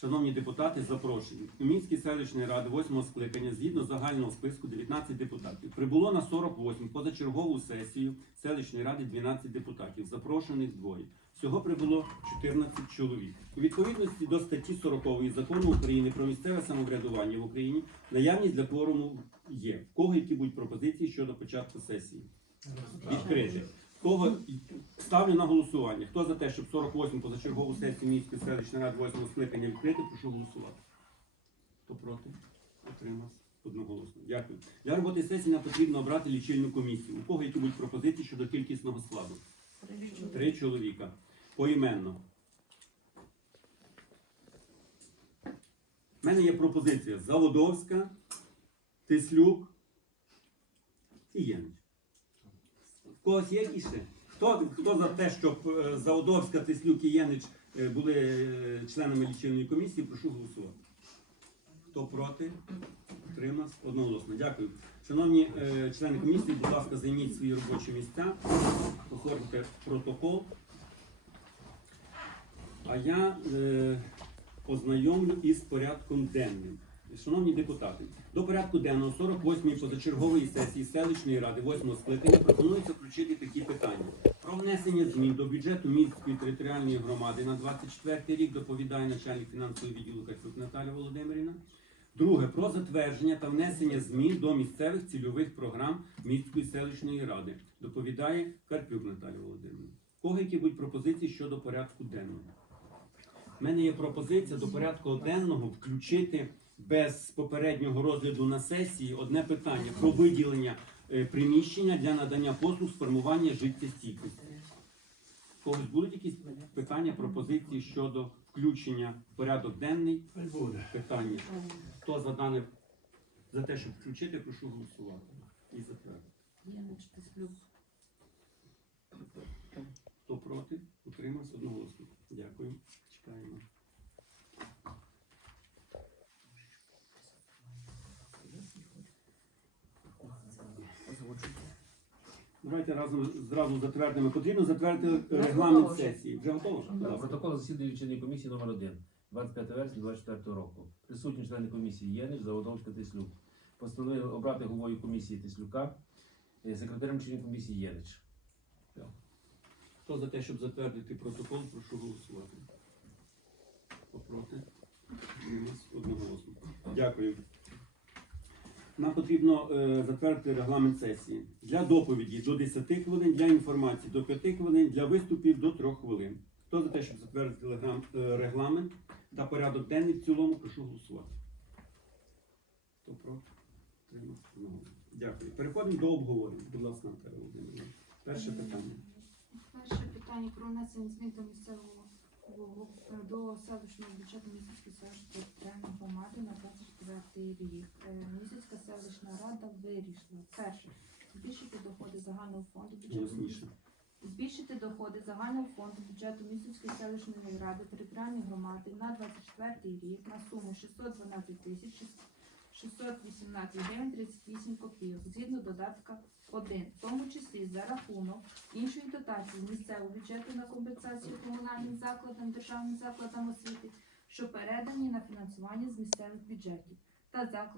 Шановні депутати, запрошені. У Мінській селищної ради 8 скликання згідно загального списку 19 депутатів. Прибуло на 48 позачергову сесію селищної ради 12 депутатів. Запрошених двоє. Всього прибуло 14 чоловік. У відповідності до статті 40 закону України про місцеве самоврядування в Україні наявність для кворуму є. В кого які будуть пропозиції щодо початку сесії? Відкрити. Кого ставлю на голосування? Хто за те, щоб 48 позачергову сесію міської селищної ради 8 скликання відкрити, прошу голосувати. Хто проти? Отримався одноголосно. Дякую. Для роботи сесії нам потрібно обрати лічильну комісію. У кого які будуть пропозиції щодо кількісного складу? Три чоловіка. Поіменно. У мене є пропозиція Заводовська, Тислюк і Єнич. Когось є якісь? Хто, хто за те, щоб е, Заводовська, Тислюк і Єнич е, були е, членами лічильної комісії, прошу голосувати. Хто проти? Утримався? Одноголосно. Дякую. Шановні е, члени комісії, будь ласка, займіть свої робочі місця, оформте протокол. А я е, ознайомлю із порядком денним. Шановні депутати, до порядку денного 48-ї позачергової сесії селищної ради 8 скликання пропонується включити такі питання. Про внесення змін до бюджету міської територіальної громади на 24-й рік доповідає начальник фінансового відділу Кацюк Наталя Володимирівна. Друге про затвердження та внесення змін до місцевих цільових програм міської селищної ради. Доповідає Карпюк Наталя Володимирівна. Кого які будуть пропозиції щодо порядку денного? У мене є пропозиція до порядку денного включити без попереднього розгляду на сесії одне питання про виділення е, приміщення для надання послуг з формування життєстійкості. Когось будуть якісь питання, пропозиції щодо включення в порядок денний буде. питання. Хто за дане за те, щоб включити, прошу голосувати. І затвердити. Хто проти? Утримався одноголосно. Дякую. Чекаємо. Давайте разом зразу затвердимо. Потрібно затвердити регламент сесії. Вже готово? Да. Протокол засідання лічильної комісії номер 1 25 вересня 24 року. Присутні члени комісії Єнич, Заводовська, Тислюк. Постановили обрати головою комісії Тислюка, е, секретарем лічильної комісії Єнич. Хто за те, щоб затвердити протокол, прошу голосувати. Хто проти? Одноголосно. Дякую. Нам потрібно е, затвердити регламент сесії. Для доповіді до 10 хвилин, для інформації до 5 хвилин, для виступів до 3 хвилин. Хто за те, щоб затвердити е, регламент та порядок денний в цілому, прошу голосувати. Хто проти? Дякую. Переходимо до обговорення. Будь ласка, Наталя Володимирівна. Перше питання. Перше питання про внесення змін до місцевого до селищного бюджету місяцької селищної територіальної громади на 24 рік. Е, Місяцька селищна рада вирішила перше збільшити доходи загального фонду бюджету збільшити доходи загального фонду бюджету Місяцької селищної ради територіальної громади на 24 рік на суму 612 тисяч 618 гривень 38 копійок згідно додатка 1, в тому числі за рахунок іншої дотації з місцевого бюджету на компенсацію комунальним закладам, державним закладам освіти, що передані на фінансування з місцевих бюджетів та закладів